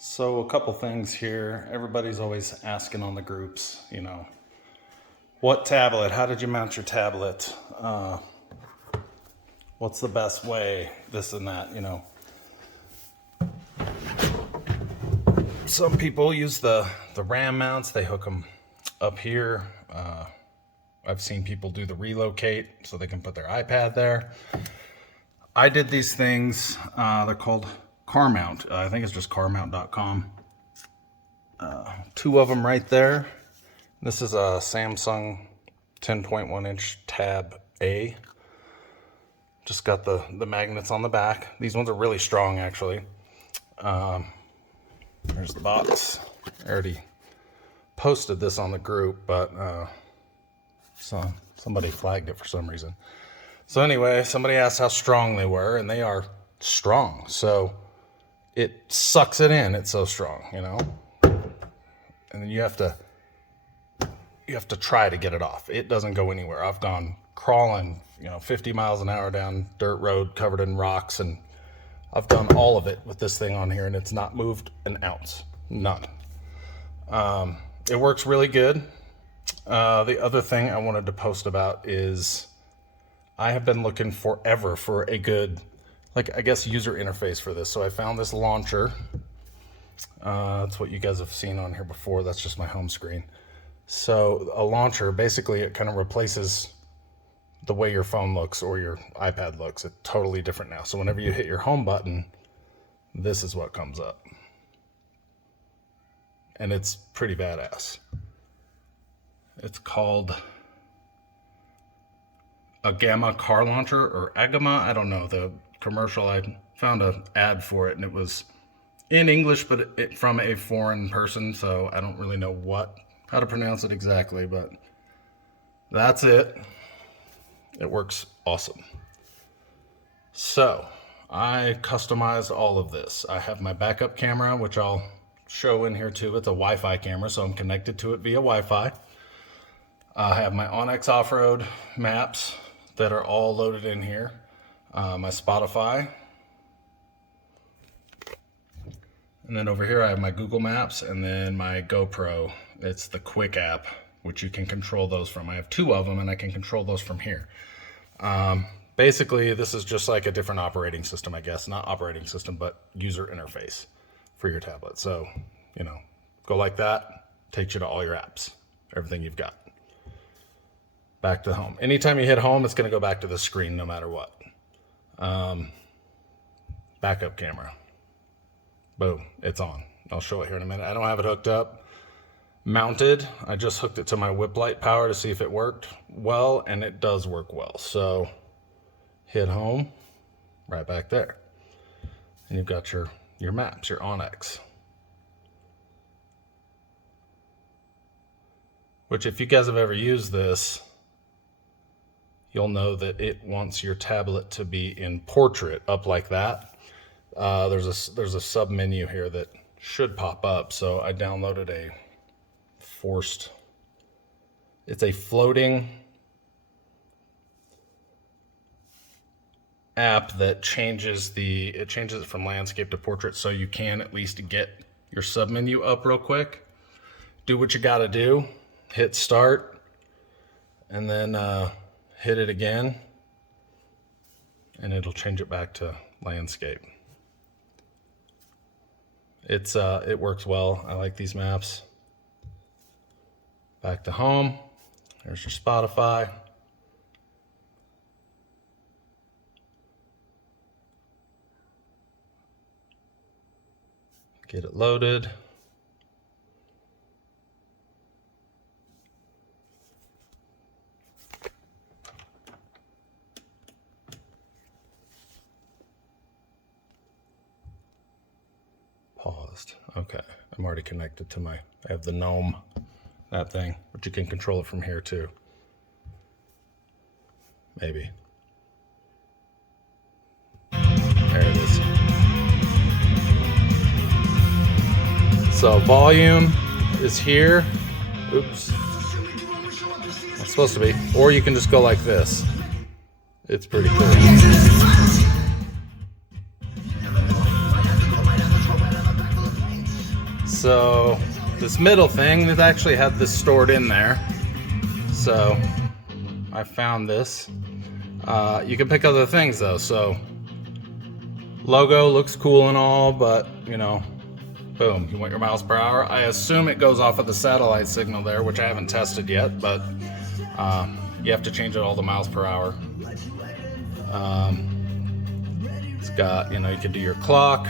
So a couple things here. Everybody's always asking on the groups, you know, what tablet? How did you mount your tablet? What's the best way? This and that, you know. Some people use the RAM mounts. They hook them up here. I've seen people do the relocate so they can put their iPad there. I did these things. They're called Car Mount. I think it's just carmount.com. Two of them right there. This is a Samsung 10.1 inch Tab A. Just got the magnets on the back. These ones are really strong, actually. There's the box. I already posted this on the group, but so somebody flagged it for some reason. So anyway, somebody asked how strong they were, and they are strong. So it sucks it in. It's so strong, you know. And then you have to try to get it off. It doesn't go anywhere. I've gone crawling, 50 miles an hour down dirt road covered in rocks, and I've done all of it with this thing on here, and it's not moved an ounce. None. It works really good. The other thing I wanted to post about is I have been looking forever for a good, user interface for this. So I found this launcher. That's what you guys have seen on here before. That's just my home screen. So a launcher, basically it kind of replaces the way your phone looks or your iPad looks. It's totally different now. So whenever you hit your home button, this is what comes up. And it's pretty badass. It's called AGAMA Car Launcher, or AGAMA, I don't know. The commercial, I found an ad for it, and it was in English, but from a foreign person, so I don't really know how to pronounce it exactly, but that's it. It works awesome. So I customized all of this. I have my backup camera, which I'll show in here too. It's a Wi-Fi camera, so I'm connected to it via Wi-Fi. I have my OnX Offroad Maps that are all loaded in here. My Spotify. And then over here I have my Google Maps, and then my GoPro. It's the Quick app, which you can control those from. I have two of them, and I can control those from here. Basically, this is just like a different operating system, I guess. Not operating system, but user interface for your tablet. So, go like that, takes you to all your apps, everything you've got. Back to home. Anytime you hit home, it's going to go back to the screen no matter what. Backup camera. Boom, it's on. I'll show it here in a minute. I don't have it hooked up. Mounted, I just hooked it to my whip light power to see if it worked well, and it does work well. So hit home, right back there. And you've got your maps, your OnX. Which, if you guys have ever used this, you'll know that it wants your tablet to be in portrait, up like that. There's a sub menu here that should pop up. So I downloaded it's a floating app that changes it from landscape to portrait, so you can at least get your sub menu up real quick. Do what you got to do, hit start, and then hit it again, and it'll change it back to landscape. It works well. I like these maps. Back to home. There's your Spotify. Get it loaded. Paused. Okay, I'm already connected to I have the Noam, that thing, but you can control it from here too. Maybe. There it is. So volume is here. Oops. It's supposed to be. Or you can just go like this. It's pretty cool. So this middle thing, it actually had this stored in there. So I found this. You can pick other things though. So logo looks cool and all, but you know, boom, you want your miles per hour. I assume it goes off of the satellite signal there, which I haven't tested yet, but you have to change it all to miles per hour. It's got, you know, you can do your clock.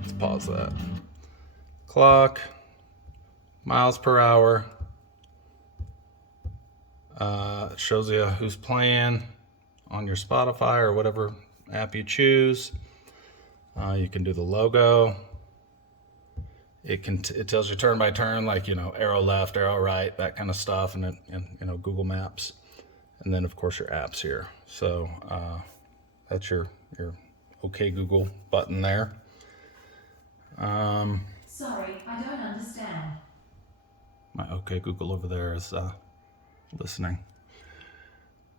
Let's pause that. Clock, miles per hour. It shows you who's playing on your Spotify or whatever app you choose. You can do the logo. It tells you turn by turn, like, you know, arrow left, arrow right, that kind of stuff, and you know, Google Maps, and then of course your apps here. So that's your OK Google button there. Sorry, I don't understand. My OK Google over there is listening.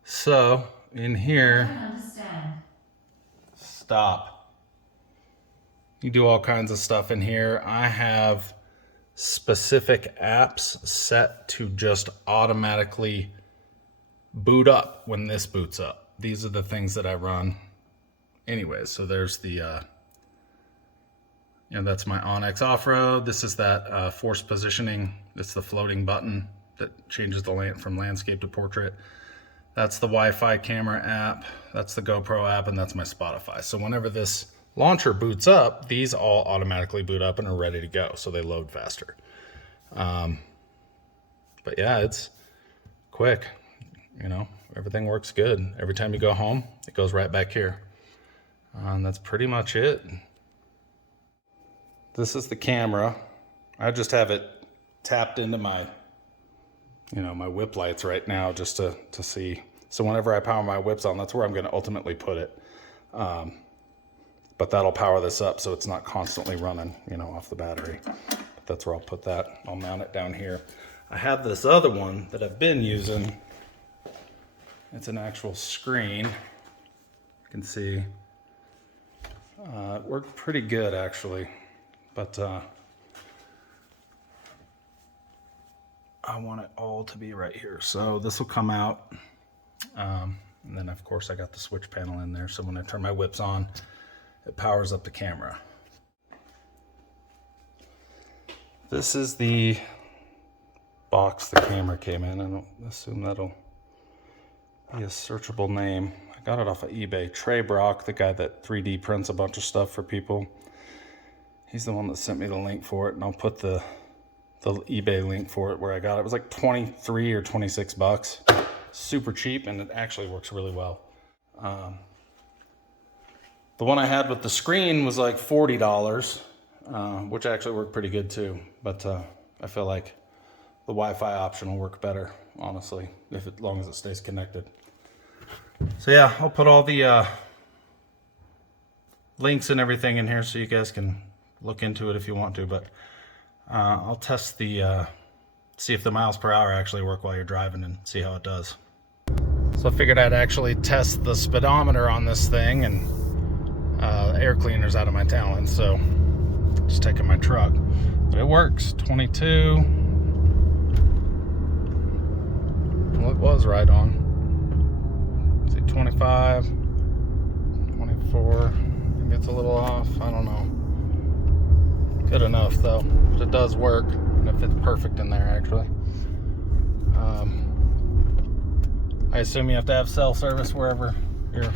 So in here, I don't understand. stop. You do all kinds of stuff in here. I have specific apps set to just automatically boot up when this boots up. These are the things that I run anyways. So there's the, you know, that's my OnX Offroad. This is that force positioning. It's the floating button that changes the from landscape to portrait. That's the Wi-Fi camera app. That's the GoPro app, and that's my Spotify. So whenever this launcher boots up, these all automatically boot up and are ready to go, so they load faster. But yeah, it's quick, you know, everything works good. Every time you go home, it goes right back here. And that's pretty much it. This is the camera. I just have it tapped into my, you know, my whip lights right now just to see. So whenever I power my whips on, that's where I'm going to ultimately put it. But that'll power this up so it's not constantly running, you know, off the battery. But that's where I'll put that. I'll mount it down here. I have this other one that I've been using. It's an actual screen. You can see it worked pretty good actually, but I want it all to be right here. So this will come out, and then of course I got the switch panel in there. So when I turn my whips on, it powers up the camera. This is the box the camera came in. I don't assume that'll be a searchable name. I got it off of eBay. Trey Brock, the guy that 3D prints a bunch of stuff for people. He's the one that sent me the link for it, and I'll put the eBay link for it where I got it. It was like 23 or 26 bucks. Super cheap, and it actually works really well. The one I had with the screen was like $40, which actually worked pretty good too. But I feel like the Wi-Fi option will work better, honestly, as long as it stays connected. So yeah, I'll put all the links and everything in here so you guys can look into it if you want to. But I'll test the, see if the miles per hour actually work while you're driving and see how it does. So I figured I'd actually test the speedometer on this thing, and air cleaner's out of my Talon, so just taking my truck. But it works. 22. Well, it was right on. Let's see, 25, 24. Maybe it's a little off. I don't know. Good enough though. But it does work, and it fits perfect in there actually. I assume you have to have cell service wherever you're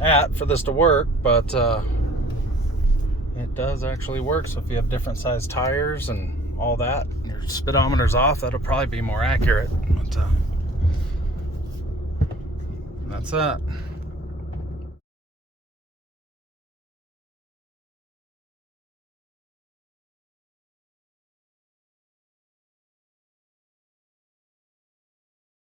at for this to work, but it does actually work. So if you have different size tires and all that, and your speedometer's off, that'll probably be more accurate. But that's that.